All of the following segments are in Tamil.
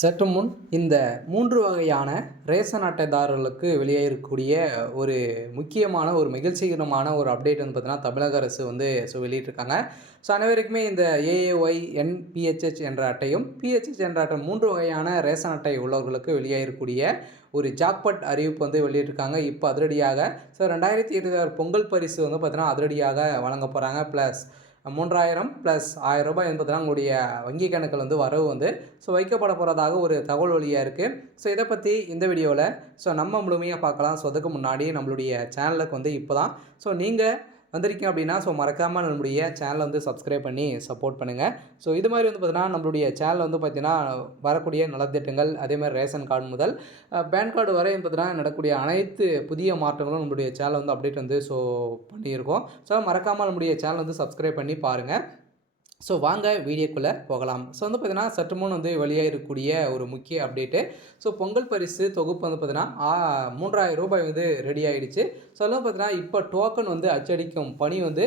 சற்று முன் இந்த 3 வகையான ரேஷன் அட்டைதாரர்களுக்கு வெளியாகிருக்கக்கூடிய ஒரு முக்கியமான ஒரு மகிழ்ச்சிகரமான ஒரு அப்டேட் வந்து பார்த்தீங்கன்னா, தமிழக அரசு வந்து வெளியிட்டிருக்காங்க. அனைவருக்குமே இந்த ஏஏஒய், என்பிஹெச்ஹெச் என்ற அட்டையும், பிஹெச்ஹெச் என்ற அட்டை 3 வகையான ரேஷன் அட்டை உள்ளவர்களுக்கு வெளியாகிருக்கக்கூடிய ஒரு ஜாக்பாட் அறிவிப்பு வந்து வெளியிட்டிருக்காங்க. இப்போ அதிரடியாக 2026 பொங்கல் பரிசு வந்து பார்த்தீங்கன்னா, அதிரடியாக வழங்க போகிறாங்க. ப்ளஸ் 3000 ப்ளஸ் ரூ. 1000 என்பதெல்லாம் உங்களுடைய வங்கி கணக்கில் வந்து வரவு வந்து வைக்கப்பட போகிறதாக ஒரு தகவல் வழியாக இருக்குது. இதை பற்றி இந்த வீடியோவில் நம்ம முழுமையாக பார்க்கலாம். அதுக்கு முன்னாடி நம்மளுடைய சேனலுக்கு வந்து இப்போ தான் நீங்கள் வந்திருக்கீங்க அப்படின்னா மறக்காமல் நம்மளுடைய சேனலை வந்து சப்ஸ்கிரைப் பண்ணி சப்போர்ட் பண்ணுங்கள். இது மாதிரி வந்து பார்த்தீங்கன்னா நம்மளுடைய சேனல் வந்து பார்த்திங்கன்னா வரக்கூடிய நலத்திட்டங்கள், அதேமாதிரி ரேஷன் கார்டு முதல் பேன் கார்டு வரை பார்த்தீங்கன்னா நடக்கக்கூடிய அனைத்து புதிய மாற்றங்களும் நம்மளுடைய சேனல் வந்து அப்டேட் வந்து பண்ணியிருக்கோம். மறக்காமல் நம்மளுடைய சேனல் வந்து சப்ஸ்கிரைப் பண்ணி பாருங்கள். வாங்க வீடியோக்குள்ளே போகலாம். வந்து பார்த்தீங்கன்னா சற்று முன் வந்து வெளியாக இருக்கக்கூடிய ஒரு முக்கிய அப்டேட்டு. பொங்கல் பரிசு தொகுப்பு வந்து பார்த்தீங்கன்னா ரூ. 3000 வந்து ரெடி ஆகிடுச்சு. வந்து பார்த்தீங்கன்னா இப்போ டோக்கன் வந்து அச்சடிக்கும் பணி வந்து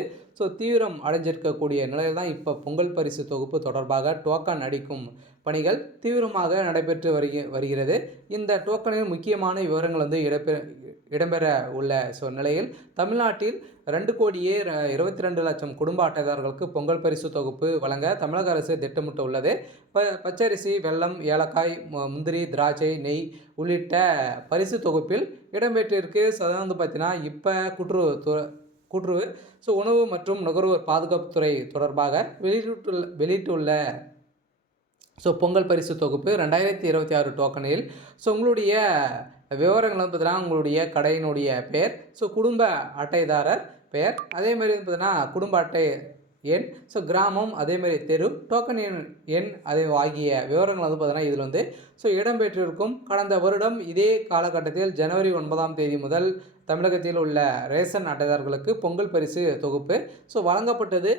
தீவிரம் அடைஞ்சிருக்கக்கூடிய நிலையில் தான் இப்போ பொங்கல் பரிசு தொகுப்பு தொடர்பாக டோக்கன் அடிக்கும் பணிகள் தீவிரமாக நடைபெற்று வருகிறது. இந்த டோக்கனில் முக்கியமான விவரங்கள் வந்து இடம்பெற உள்ள நிலையில் தமிழ்நாட்டில் 2,22,00,000 குடும்ப அட்டைதாரர்களுக்கு பொங்கல் பரிசு தொகுப்பு வழங்க தமிழக அரசு திட்டமிட்டு உள்ளது. பச்சரிசி, வெல்லம், ஏலக்காய், முந்திரி, திராட்சை, நெய் உள்ளிட்ட பரிசு தொகுப்பில் இடம்பெற்றிருக்கு. வந்து பார்த்தீங்கன்னா இப்போ கூட்டுறவு உணவு மற்றும் நுகர்வோர் பாதுகாப்புத்துறை தொடர்பாக வெளியிட்டுள்ள பொங்கல் பரிசு தொகுப்பு 2026 டோக்கனில் உங்களுடைய விவரங்கள் வந்து பார்த்தீங்கன்னா உங்களுடைய கடையினுடைய பெயர், குடும்ப அட்டைதாரர் பெயர், அதேமாதிரி வந்து பார்த்தீங்கன்னா குடும்ப அட்டை எண், கிராமம், அதேமாதிரி தெரு, டோக்கன் எண் அதே ஆகிய விவரங்கள் வந்து பார்த்தீங்கன்னா இதில் வந்து இடம்பெற்றிருக்கும். கடந்த வருடம் இதே காலகட்டத்தில் ஜனவரி 9ஆம் தேதி முதல் தமிழகத்தில் உள்ள ரேஷன் அட்டைதாரர்களுக்கு பொங்கல் பரிசு தொகுப்பு வழங்கப்பட்டது.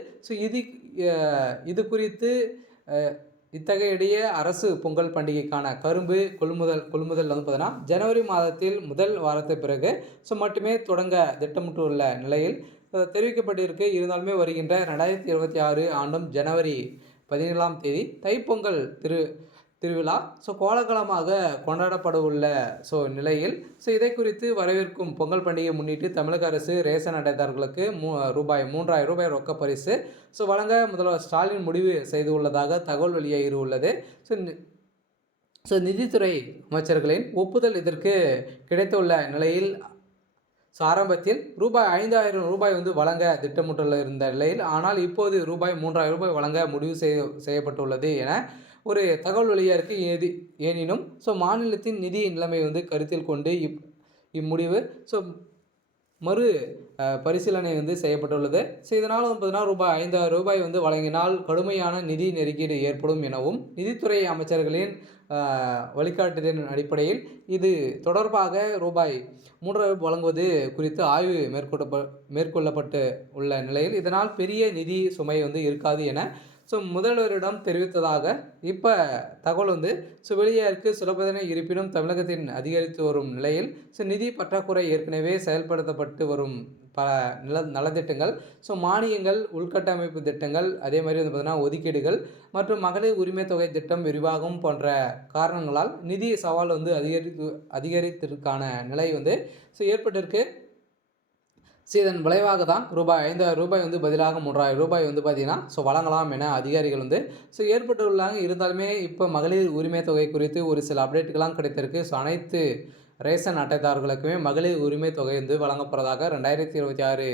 இது குறித்து இத்தகைய அரசு பொங்கல் பண்டிகைக்கான கரும்பு கொள்முதல் வந்து பார்த்தீங்கன்னா ஜனவரி மாதத்தில் முதல் வாரத்தை பிறகு மட்டுமே தொடங்க திட்டமிட்டுள்ள நிலையில் தெரிவிக்கப்பட்டிருக்கு. இருந்தாலுமே வருகின்ற 2026 ஆண்டும் ஜனவரி 17ஆம் தேதி தைப்பொங்கல் திருவிழா கோலாகலமாக கொண்டாடப்பட உள்ள நிலையில் இதை குறித்து வரவேற்கும் பொங்கல் பண்டிகையை முன்னிட்டு தமிழக அரசு ரேஷன் அட்டைதாரர்களுக்கு ரூ. 3000 ரொக்க பரிசு வழங்க முதல்வர் ஸ்டாலின் முடிவு செய்துள்ளதாக தகவல் வெளியாகி உள்ளது. நிதித்துறை அமைச்சர்களின் ஒப்புதல் இதற்கு கிடைத்துள்ள நிலையில் ஆரம்பத்தில் ரூ. 5,000 வந்து வழங்க திட்டமிட்டுள்ள இருந்த நிலையில், ஆனால் இப்போது ரூ. 3,000 வழங்க முடிவு செய்யப்பட்டுள்ளது என ஒரு தகவல் வெளியாக இருக்குது. எனினும் மாநிலத்தின் நிதி நிலைமை வந்து கருத்தில் கொண்டு இம்முடிவு மறு பரிசீலனை வந்து செய்யப்பட்டுள்ளது. இதனால் வந்து பார்த்தீங்கன்னா ரூ. 5,000 வந்து வழங்கினால் கடுமையான நிதி நெருக்கடி ஏற்படும் எனவும் நிதித்துறை அமைச்சர்களின் வழிகாட்டுதலின் அடிப்படையில் இது தொடர்பாக ரூ. 3,000 வழங்குவது குறித்து ஆய்வு மேற்கொள்ளப்பட்டு உள்ள நிலையில் இதனால் பெரிய நிதி சுமை வந்து இருக்காது என முதல்வரிடம் தெரிவித்ததாக இப்போ தகவல் வந்து வெளியாக சுலபதனை. இருப்பினும் தமிழகத்தின் அதிகரித்து வரும் நிலையில் நிதி பற்றாக்குறை ஏற்கனவே செயல்படுத்தப்பட்டு வரும் பல நலத்திட்டங்கள், மானியங்கள், உள்கட்டமைப்பு திட்டங்கள், அதே மாதிரி வந்து பார்த்தீங்கன்னா ஒதுக்கீடுகள் மற்றும் மகளிர் உரிமை தொகை திட்டம் விரிவாகும் போன்ற காரணங்களால் நிதி சவால் வந்து அதிகரித்திற்கான நிலை வந்து ஏற்பட்டிருக்கு. இதன் விளைவாக தான் ரூ. 5,000 வந்து பதிலாக ரூ. 3,000 வந்து பார்த்திங்கன்னா வழங்கலாம் என அதிகாரிகள் வந்து ஏற்பட்டுள்ளாங்க. இருந்தாலுமே இப்போ மகளிர் உரிமை தொகை குறித்து ஒரு சில அப்டேட்டுகள்லாம் கிடைத்திருக்கு. அனைத்து ரேஷன் அட்டைதாரர்களுக்குமே மகளிர் உரிமை தொகை வந்து வழங்கப்படுறதாக 2026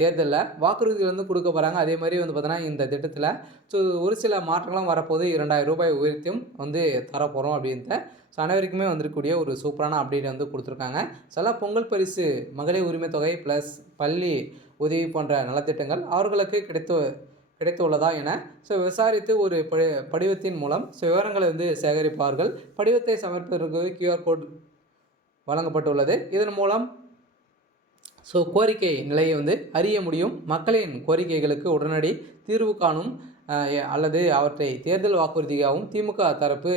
தேர்தலில் வாக்குறுதி வந்து கொடுக்க போகிறாங்க. அதே மாதிரி வந்து பார்த்தீங்கன்னா இந்த திட்டத்தில் ஒரு சில மாற்றங்களும் வரப்போது ரூ. 2,000 உயர்த்தியும் வந்து தரப்போகிறோம் அப்படின்ட்டு அனைவருக்குமே வந்திருக்கக்கூடிய ஒரு சூப்பரான அப்டேட் வந்து கொடுத்துருக்காங்க. பொங்கல் பரிசு, மகளிர் உரிமை தொகை ப்ளஸ் பள்ளி உதவி போன்ற நலத்திட்டங்கள் அவர்களுக்கு கிடைத்துள்ளதா என விசாரித்து ஒரு படிவத்தின் மூலம் விவரங்களை வந்து சேகரிப்பார்கள். படிவத்தை சமர்ப்பிப்பதற்கு QR கோட் வழங்கப்பட்டுள்ளது. இதன் மூலம் கோரிக்கை நிலையை வந்து அறிய முடியும். மக்களின் கோரிக்கைகளுக்கு உடனடி தீர்வு காணும் அல்லது அவற்றை தேர்தல் வாக்குறுதியாகவும் திமுக தரப்பு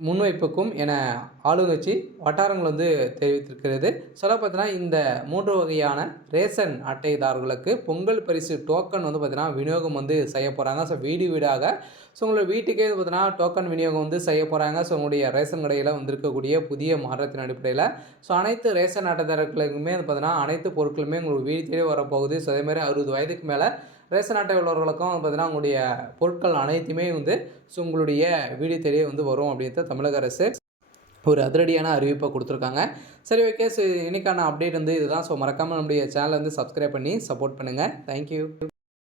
முன்வைப்புக்கும் என ஆளுங்கட்சி வட்டாரங்கள் வந்து தெரிவித்திருக்கிறது. சொல்ல பார்த்தீங்கன்னா, இந்த 3 வகையான ரேஷன் அட்டைதாரர்களுக்கு பொங்கல் பரிசு டோக்கன் வந்து பார்த்தீங்கன்னா, விநியோகம் வந்து செய்ய போறாங்க. ஸோ வீடு வீடாக உங்களோட வீட்டுக்கே பார்த்தீங்கன்னா, டோக்கன் விநியோகம் வந்து செய்ய போறாங்க. ஸோ உங்களுடைய ரேஷன் கடையில வந்திருக்கக்கூடிய புதிய மாற்றத்தின் அடிப்படையில, ஸோ அனைத்து ரேஷன் அட்டைதாரர்களுக்குமே வந்து பார்த்தீங்கன்னா, அனைத்து பொருட்களுமே உங்களுக்கு வீடு தேடி வரப்போகுது. ஸோ அதேமாரி 60 வயதுக்கு மேல ரேஷன் அட்டை உள்ளவர்களுக்கும் பார்த்தீங்கன்னா, உங்களுடைய பொருட்கள் அனைத்துமே வந்து உங்களுடைய வீடு தேடியே வந்து வரும் அப்படின்ட்டு தமிழக அரசு ஒரு அதிரடியான அறிவிப்பை கொடுத்துருக்காங்க. சரி, ஓகே. ஸோ இன்னைக்கான அப்டேட் வந்து இதுதான். ஸோ மறக்காமல் நம்முடைய சேனலை வந்து சப்ஸ்கிரைப் பண்ணி சப்போர்ட் பண்ணுங்கள். தேங்க்யூ.